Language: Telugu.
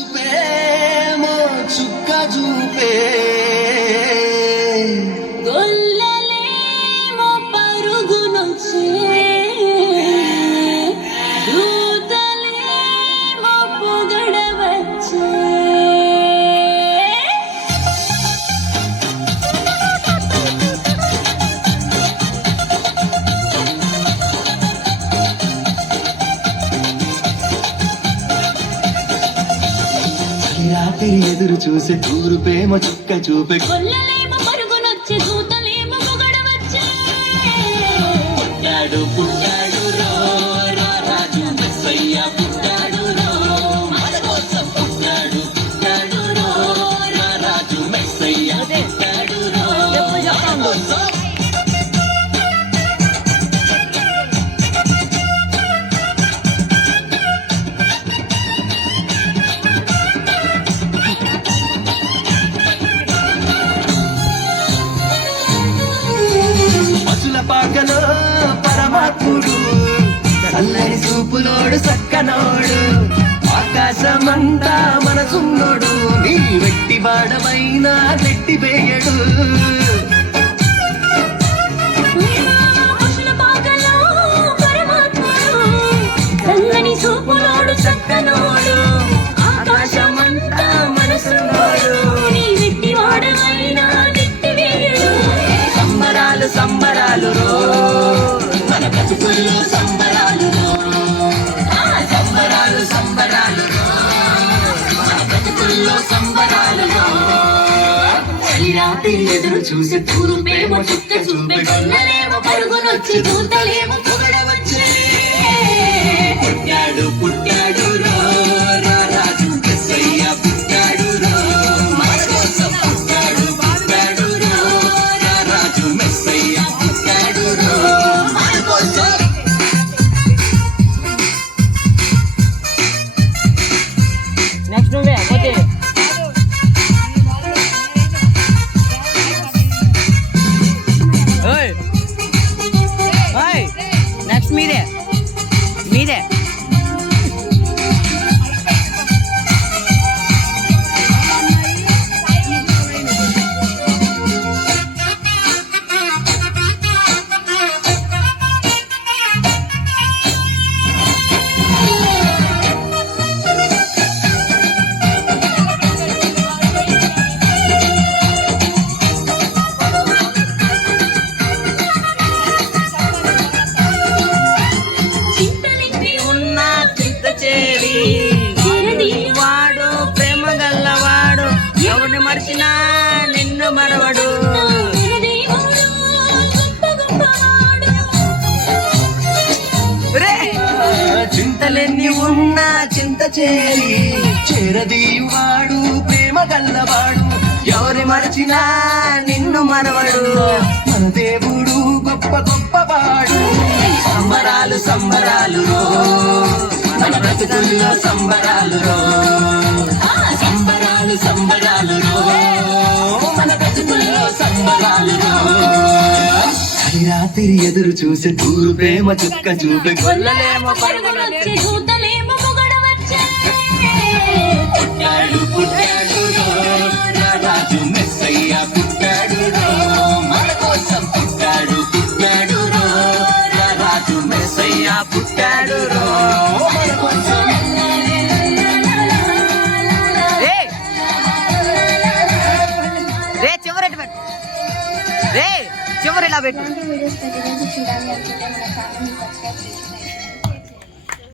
తూర్పేమో చుక్క చూపే గొల్లలేమో పరుగునొచ్చే దూతలేమో పొగడవచ్చే రాత్రి ఎదురు చూసే తూర్పేమో చుక్క చూపే గొల్లలేమో పరుగునొచ్చే దూతలేమో పొగడవచ్చే పుట్టాడు పుట్టాడు రో రా రాజు మెస్సయ్య పుట్టాడు రో మన కోసం పుట్టాడు పుట్టాడు రో రా రాజు మెస్సయ్య పుట్టాడు రో మన కోసం. పశుల పాకలో పరమాత్ముడు చల్లని చూపులోడు సక్కనోడు ఆకాశమంతా మనసున్నోడు నీ వెట్టి వాడమైనా నెట్టి వేయడు పశుల పాకలో పరమాత్ముడు చల్లని చూపులోడు చక్కనోడు ఆకాశమంతా మనసున్నోడు నీ వెట్టి వాడమైనా నెట్టి వేయడు సంబరాలు సంబరాలు రో మన బతుకుల్లో సంబరాలు రో సంబరాలు సంబరాలు రో మన బతుకుల్లో సంబరాలు రో రాత్రి ఎదురు చూసే తూర్పేమో చుక్క చూపే గొల్లలేమో పరుగునొచ్చి దూతలేమో పొగడవచ్చే పుట్టాడు పుట్టాడు రో రా రాజు మెస్సయ్య పుట్టాడు రో మన కోసం పుట్టాడు పుట్టాడు రో రా రాజు మెస్సయ్య పుట్టాడు రో మన కోసం. నెక్స్ట్ నువ్వే పోతే నెక్స్ట్ మీరే మీరే చింతలింటి ఉన్న చింత చేరి వాడు ప్రేమ గల్లవాడు ఎవరిని మర్చినా నిన్ను మరవడు రే! చింతలెన్ని ఉన్నా చింత చేరి చేరదీయువాడు ప్రేమ గల్లవాడు ఎవరి మరచినా నిన్ను మనవడు మన దేవుడు గొప్ప గొప్పవాడు సంబరాలు సంబరాలు రో మన బ్రతుకుల్లో సంబరాలు రో సంబరాలు సంబరాలు రో మన బ్రతుకుల్లో సంబరాలు రో రాత్రి ఎదురు చూసే తూరు ప్రేమ చుక్క చూపే గొల్లలేమో పరుగునొచ్చే దూతలేమో పొగడవచ్చే పుట్టాడు పుట్టాడు రో రా రాజు మెస్సయ్య పుట్టాడు రో మన కోసం పుట్టాడు పుట్టాడు రో రా రాజు మెస్సయ్య పుట్టాడు రో మన కోసం. రే చివరి పెట్టు రే చివరి ఇలా పెట్టు వీడియోస్ ప్రతిరోజు చూడాలి అనుకుంటే మన ఛానల్ని సబ్స్క్రైబ్ చేసుకోండి.